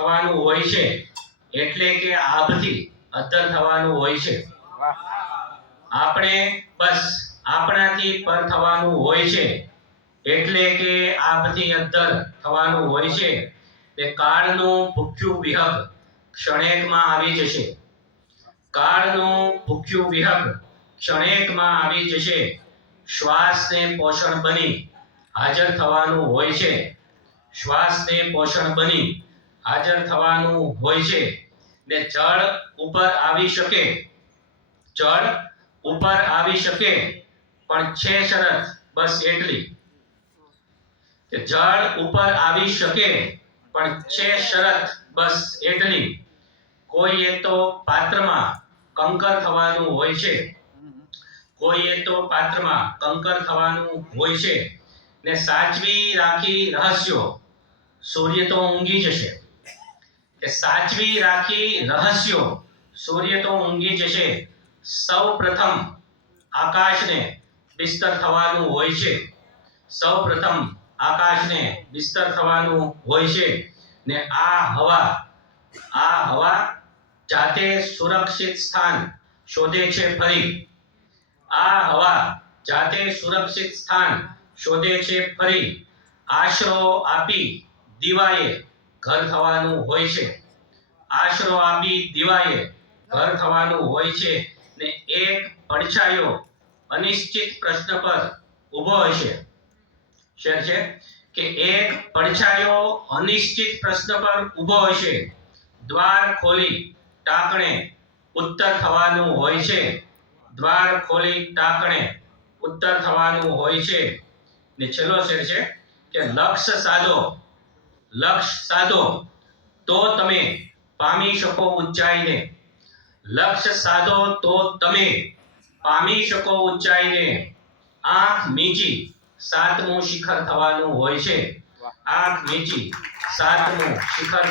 થવાનું હોય છે એટલે કે આભથી અધર થવાનું હોય છે। આપણે બસ આપણાથી પર થવાનું હોય છે એટલે કે આભથી અધર થવાનું હોય છે। તે કાળનું ભૂખ્યું વિહગ ક્ષણેકમાં આવી જશે। કાળનું ભૂખ્યું વિહગ ક્ષણેકમાં આવી જશે। શ્વાસને પોષણ બની હાજર થવાનું હોય છે। શ્વાસને પોષણ બની હાજર થવાનું હોય છે ને જળ ઉપર આવી શકે। જળ ઉપર આવી શકે પણ છે શરત બસ એટલી કે જળ ઉપર આવી શકે પણ છે શરત બસ એટલી। કોઈએ તો પાત્રમાં કંકર થવાનું હોય છે। કોઈએ તો પાત્રમાં કંકર થવાનું હોય છે ને સાચવી રાખી રહસ્યો સૂર્ય તો ઊંઘી જશે। કે સાચવી રાખી રહસ્યો સૂર્ય તો ઊંઘી જશે। સૌ પ્રથમ આકાશને બિસ્તર થવાનું હોય છે। સૌ પ્રથમ આકાશને બિસ્તર થવાનું હોય છે ને આ હવા જાતે સુરક્ષિત સ્થાન શોધે છે ફરી। આ હવા જાતે સુરક્ષિત સ્થાન શોધે છે ફરી। આશરો આપી દીવાએ ઘર થવાનું હોય છે। આશરો આપી દીવાએ ઘર થવાનું હોય છે ને એક પડછાયો અનિશ્ચિત પ્રશ્ન પર ઊભો હશે। શેર છે કે એક પડછાયો અનિશ્ચિત પ્રશ્ન પર ઊભો હશે। દ્વાર ખોલી ટાંકણે ઉત્તર થવાનું હોય છે। દ્વાર ખોલી ટાંકણે ઉત્તર થવાનું હોય છે ને છેલ્લો શેર છે કે લક્ષ્ય સાધો તો તમે પામી શકો ઊંચાઈને। લક્ષ્ય સાધો તો તમે પામી શકો ઊંચાઈને। આંખ મીચી સાતમું શિખર થવાનું હોય છે। આંખ મીચી સાતમું શિખર